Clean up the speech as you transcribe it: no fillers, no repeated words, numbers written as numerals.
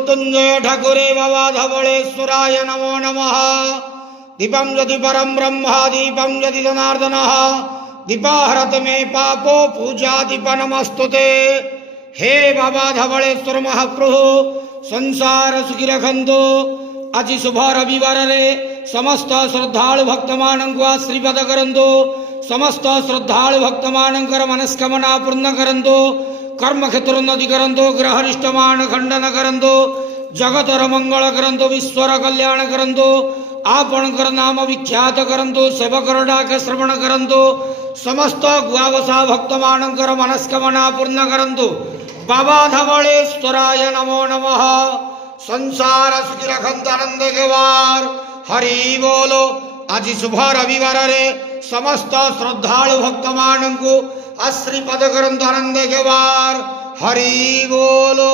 मृत्युंजय ठाकुरे बाबा धवळेश्वराय नमो नमः। दीपं यदि परं ब्रह्म दीपं यदि जनार्दनः दीपाहरत मे पापो पूजा दीप नमस्तुते। हे बाबा धवळेश्वर महाप्रभु संसार सुखी रखंतु। आज शुभ रविवार रे समस्त श्रद्धालु भक्त मानक आशीर्वाद करंतु। समस्त श्रद्धालु भक्त मानकर मनस्कामना पूर्ण करंतु। कर्म क्षेत्र उन्नति करंतु। ग्रहरिष्ट मान खंडन करंतु। जगतर मंगल करंतु। विश्वर कल्याण करंतु। आपणकर नाम विख्यात करंतु। सेवकर डाक श्रवण करंतु। समस्त गुआवसा भक्त मानकर मनस्कामना पूर्ण करंतु। बाबा धवळेश्वराय नमो नमः। संसार सुखी रखंत आनंद केवार हरि बोलो। आज शुभ रविवार रे समस्त श्रद्धालु भक्त मानक आशीर्वाद करंतु आनंद केवार हरि बोलो।